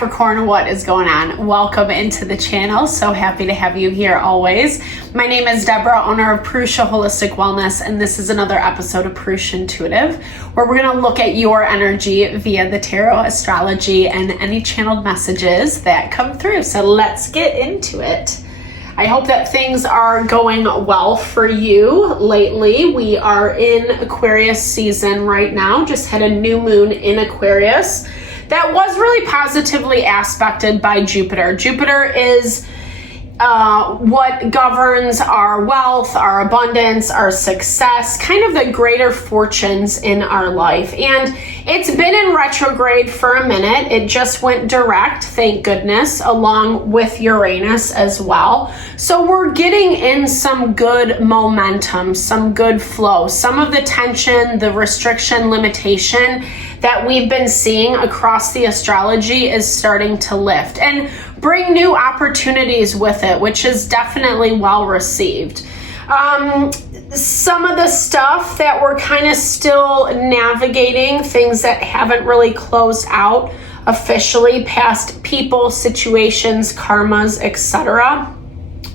Capricorn, what is going on? Welcome into the channel. So happy to have you here always. My name is Deborah, owner of Purusha Holistic Wellness, and this is another episode of Purusha Intuitive, where we're going to look at your energy via the tarot, astrology, and any channeled messages that come through. So let's get into it. I hope that things are going well for you lately. We are in Aquarius season right now. Just had a new moon in Aquarius that was really positively aspected by Jupiter. Jupiter is what governs our wealth, our abundance, our success, kind of the greater fortunes in our life. And it's been in retrograde for a minute. It just went direct, thank goodness, along with Uranus as well. So we're getting in some good momentum, some good flow. Some of the tension, the restriction, limitation that we've been seeing across the astrology is starting to lift and bring new opportunities with it, which is definitely well received. Some of the stuff that we're kind of still navigating, things that haven't really closed out officially, past people, situations, karmas, etc.,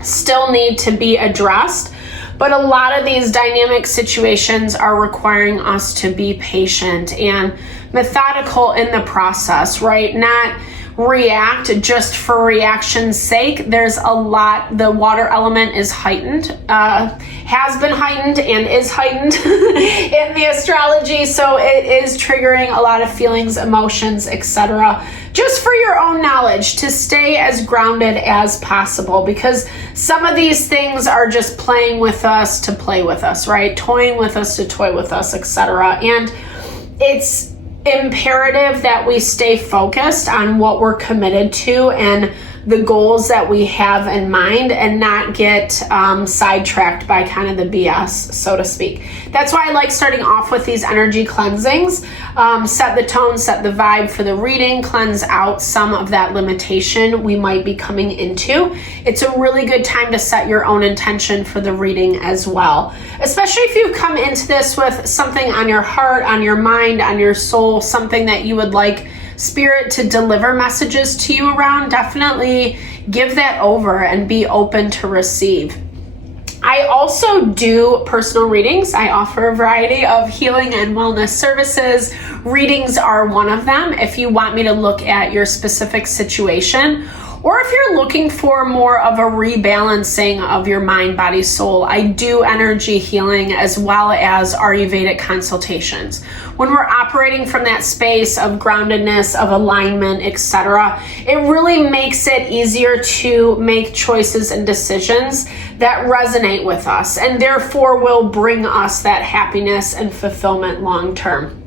still need to be addressed. But a lot of these dynamic situations are requiring us to be patient and methodical in the process, right? Not react just for reaction's sake. There's a lot, the water element is heightened, has been heightened and is heightened in the astrology. So it is triggering a lot of feelings, emotions, etc. Just for your own knowledge, to stay as grounded as possible, because some of these things are just playing with us to play with us, right? Toying with us to toy with us, etc. And it's imperative that we stay focused on what we're committed to and the goals that we have in mind, and not get sidetracked by kind of the BS, so to speak. That's why I like starting off with these energy cleansings. Set the tone, set the vibe for the reading, cleanse out some of that limitation we might be coming into. It's a really good time to set your own intention for the reading as well, especially if you've come into this with something on your heart, on your mind, on your soul, something that you would like Spirit to deliver messages to you around. Definitely give that over and be open to receive. I also do personal readings. I offer a variety of healing and wellness services. Readings are one of them if you want me to look at your specific situation, or if you're looking for more of a rebalancing of your mind, body, soul. I do energy healing as well as Ayurvedic consultations. When we're operating from that space of groundedness, of alignment, etc., it really makes it easier to make choices and decisions that resonate with us, and therefore will bring us that happiness and fulfillment long term.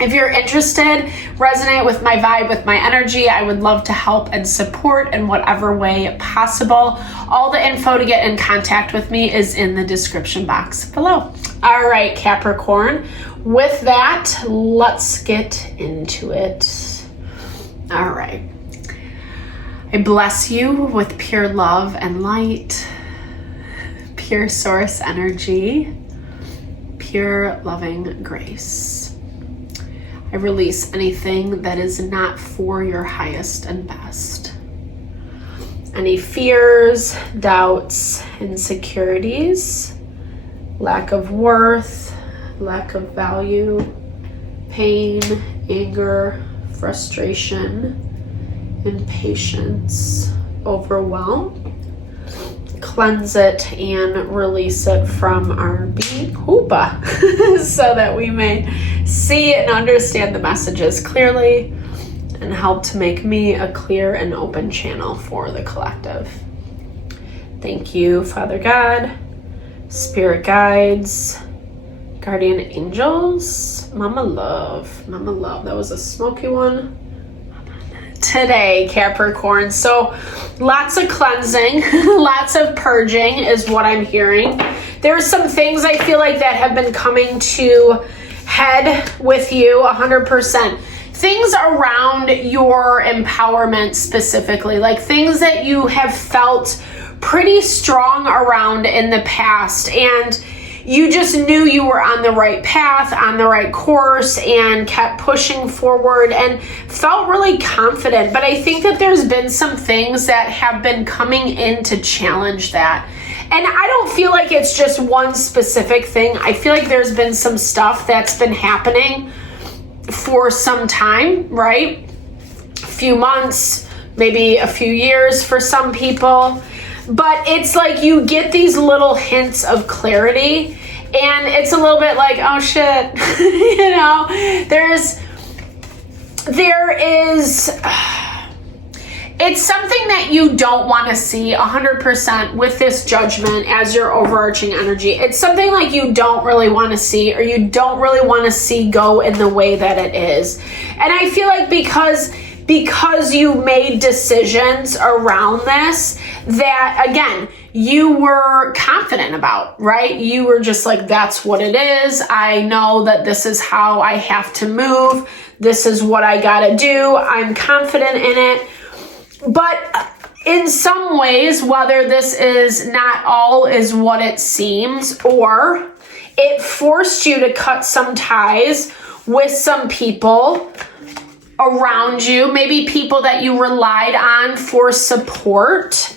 If you're interested, resonate with my vibe, with my energy, I would love to help and support in whatever way possible. All the info to get in contact with me is in the description box below. All right, Capricorn. With that, let's get into it. All right. I bless you with pure love and light, pure source energy, pure loving grace. I release anything that is not for your highest and best. Any fears, doubts, insecurities, lack of worth, lack of value, pain, anger, frustration, impatience, overwhelm. Cleanse it and release it from our being, so that we may see and understand the messages clearly and help to make me a clear and open channel for the collective. Thank you, Father God, Spirit guides, guardian angels, Mama Love. Mama Love, that was a smoky one. Today, Capricorn. So lots of cleansing, lots of purging is what I'm hearing. There are some things I feel like that have been coming to head with you 100%. Things around your empowerment specifically, like things that you have felt pretty strong around in the past, and you just knew you were on the right path, on the right course, and kept pushing forward and felt really confident. But I think that there's been some things that have been coming in to challenge that. And I don't feel like it's just one specific thing. I feel like there's been some stuff that's been happening for some time, right? A few months, maybe a few years for some people. But it's like you get these little hints of clarity, and it's a little bit like, oh shit, you know, there is, it's something that you don't want to see 100% with this judgment as your overarching energy. It's something like you don't really want to see, or you don't really want to see go in the way that it is. And I feel like because you made decisions around this that, again, you were confident about, right? You were just like, that's what it is. I know that this is how I have to move. This is what I gotta do. I'm confident in it. But in some ways, whether this is not all is what it seems, or it forced you to cut some ties with some people around you, maybe people that you relied on for support,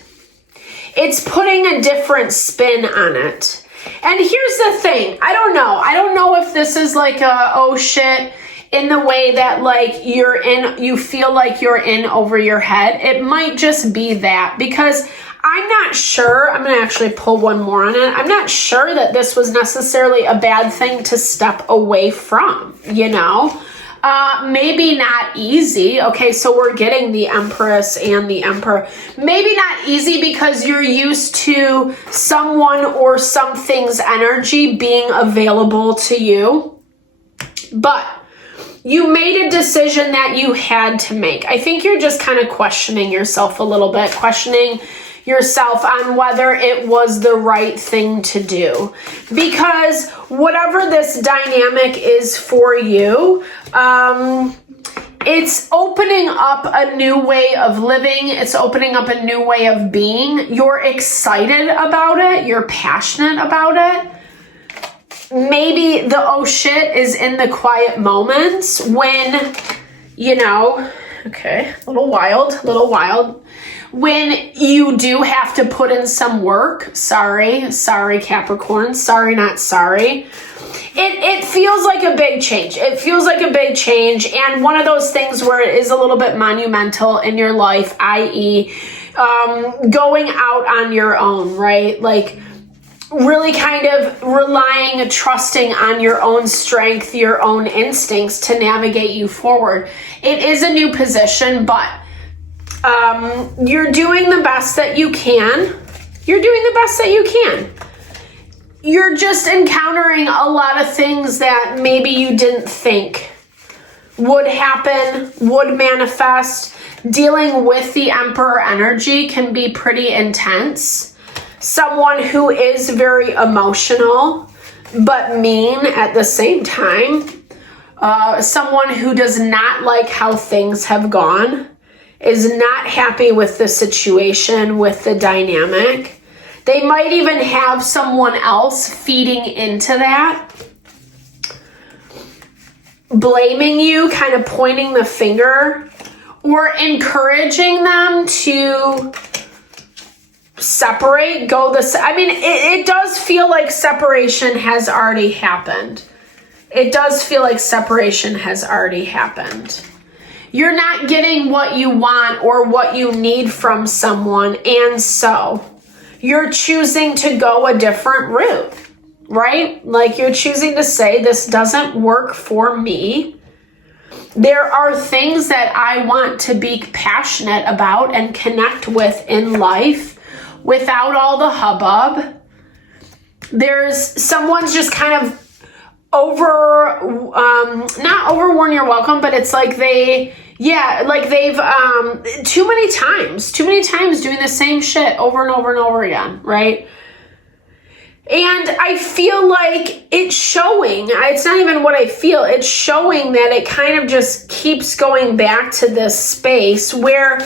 it's putting a different spin on it. And here's the thing, I don't know if this is like a, oh shit, in the way that like you feel like you're in over your head. It might just be that, because I'm not sure, I'm gonna actually pull one more on it. I'm not sure that this was necessarily a bad thing to step away from, you know? Maybe not easy. Okay, so we're getting the Empress and the Emperor. Maybe not easy because you're used to someone or something's energy being available to you. But you made a decision that you had to make. I think you're just kind of questioning yourself a little bit, questioning yourself on whether it was the right thing to do. Because whatever this dynamic is for you, it's opening up a new way of living. It's opening up a new way of being. You're excited about it. You're passionate about it. Maybe the oh shit is in the quiet moments when, you know, okay, a little wild. When you do have to put in some work, sorry, Capricorn, sorry, not sorry. It feels like a big change. It feels like a big change. And one of those things where it is a little bit monumental in your life, i.e. Going out on your own, right? Like really kind of relying, trusting on your own strength, your own instincts to navigate you forward. It is a new position, but you're doing the best that you can. You're doing the best that you can. You're just encountering a lot of things that maybe you didn't think would happen, would manifest. Dealing with the Emperor energy can be pretty intense. Someone who is very emotional, but mean at the same time. Someone who does not like how things have gone, is not happy with the situation, with the dynamic. They might even have someone else feeding into that, blaming you, kind of pointing the finger, or encouraging them to separate, it does feel like separation has already happened. It does feel like separation has already happened. You're not getting what you want or what you need from someone, and so you're choosing to go a different route, right? Like you're choosing to say, this doesn't work for me. There are things that I want to be passionate about and connect with in life without all the hubbub. Someone's just kind of not overworn your welcome, but it's like they've too many times doing the same shit over and over and over again, right? And I feel like it's showing, it's not even what I feel, it's showing that it kind of just keeps going back to this space where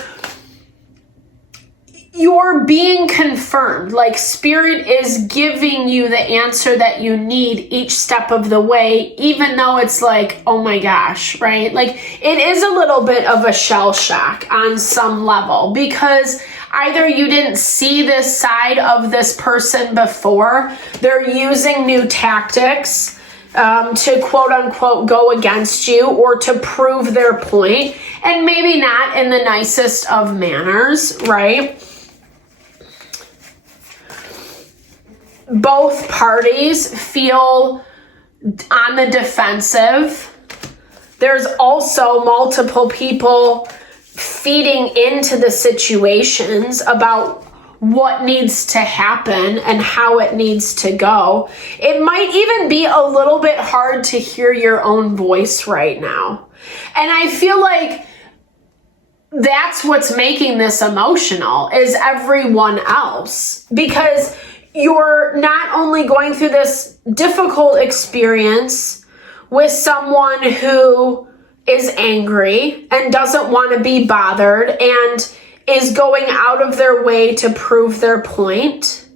you're being confirmed. Like spirit is giving you the answer that you need each step of the way, even though it's like, oh my gosh, right? Like it is a little bit of a shell shock on some level, because either you didn't see this side of this person before, they're using new tactics to quote unquote go against you or to prove their point, and maybe not in the nicest of manners, right? Both parties feel on the defensive. There's also multiple people feeding into the situations about what needs to happen and how it needs to go. It might even be a little bit hard to hear your own voice right now. And I feel like that's what's making this emotional, is everyone else, because you're not only going through this difficult experience with someone who is angry and doesn't want to be bothered and is going out of their way to prove their point,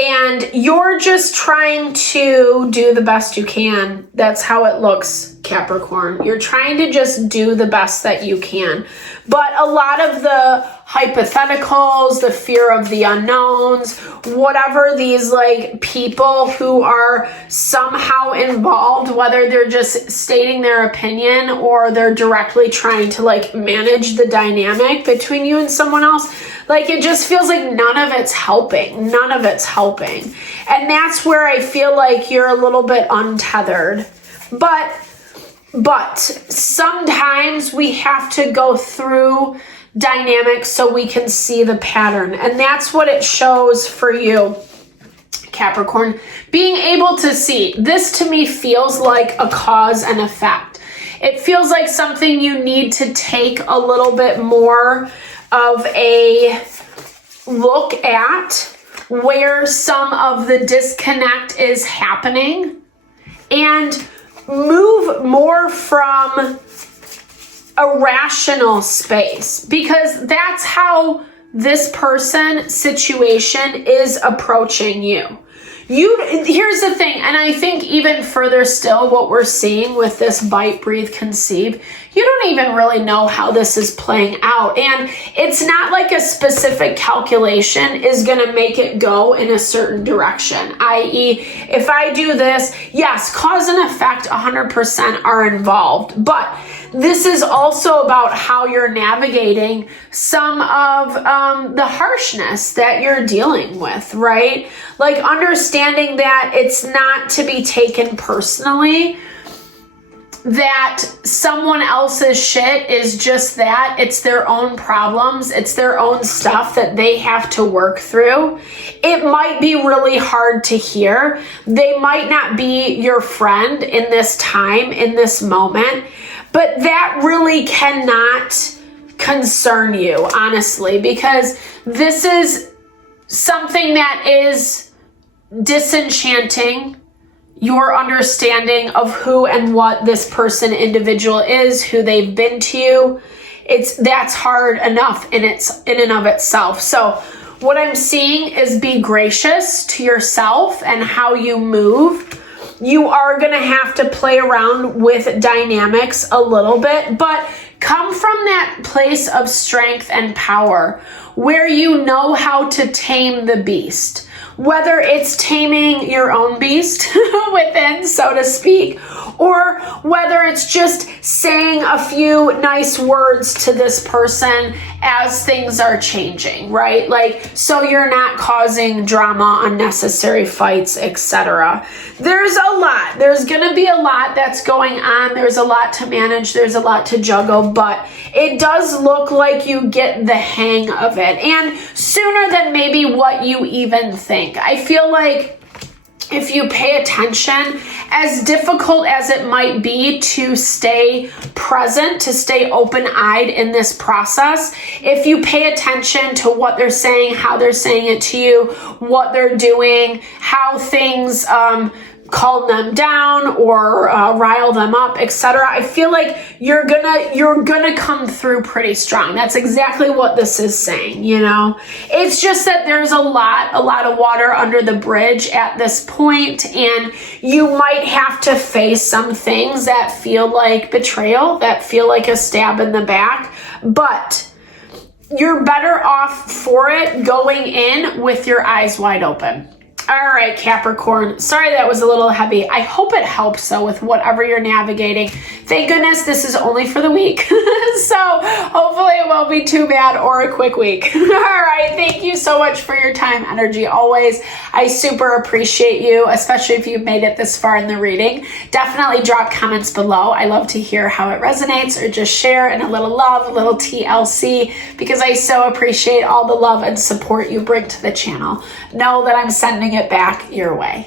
and you're just trying to do the best you can. That's how it looks, Capricorn. You're trying to just do the best that you can. But a lot of the hypotheticals, the fear of the unknowns, whatever these like people who are somehow involved, whether they're just stating their opinion or they're directly trying to like manage the dynamic between you and someone else, like it just feels like none of it's helping. None of it's helping. And that's where I feel like you're a little bit untethered. But sometimes we have to go through dynamics so we can see the pattern. And that's what it shows for you, Capricorn. Being able to see, this to me feels like a cause and effect. It feels like something you need to take a little bit more of a look at, where some of the disconnect is happening, and move more from a rational space, because that's how this person situation is approaching you. Here's the thing, and I think even further still, what we're seeing with this bite, breathe, conceive, you don't even really know how this is playing out. And it's not like a specific calculation is going to make it go in a certain direction. I.e., if I do this, yes, cause and effect 100% are involved. But this is also about how you're navigating some of the harshness that you're dealing with, right? Like understanding that it's not to be taken personally, that someone else's shit is just that. It's their own problems. It's their own stuff that they have to work through. It might be really hard to hear. They might not be your friend in this time, in this moment, but that really cannot concern you, honestly, because this is something that is disenchanting your understanding of who and what this person individual is, who they've been to you. That's hard enough in and of itself. So what I'm seeing is be gracious to yourself and how you move. You are going to have to play around with dynamics a little bit, but come from that place of strength and power where you know how to tame the beast. Whether it's taming your own beast within, so to speak, or whether it's just saying a few nice words to this person as things are changing, right? Like, so you're not causing drama, unnecessary fights, etc. There's a lot. There's going to be a lot that's going on. There's a lot to manage. There's a lot to juggle, but it does look like you get the hang of it, and sooner than maybe what you even think. I feel like if you pay attention, as difficult as it might be to stay present, to stay open-eyed in this process, if you pay attention to what they're saying, how they're saying it to you, what they're doing, how things calm them down or rile them up, etc. I feel like you're gonna come through pretty strong. That's exactly what this is saying, you know. It's just that there's a lot of water under the bridge at this point, and you might have to face some things that feel like betrayal, that feel like a stab in the back, but you're better off for it going in with your eyes wide open. All right, Capricorn. Sorry that was a little heavy. I hope it helps, though, with whatever you're navigating. Thank goodness this is only for the week. So hopefully it won't be too bad or a quick week. All right. Thank you so much for your time, energy, always. I super appreciate you, especially if you've made it this far in the reading. Definitely drop comments below. I love to hear how it resonates, or just share, and a little love, a little TLC, because I so appreciate all the love and support you bring to the channel. Know that I'm sending it back your way.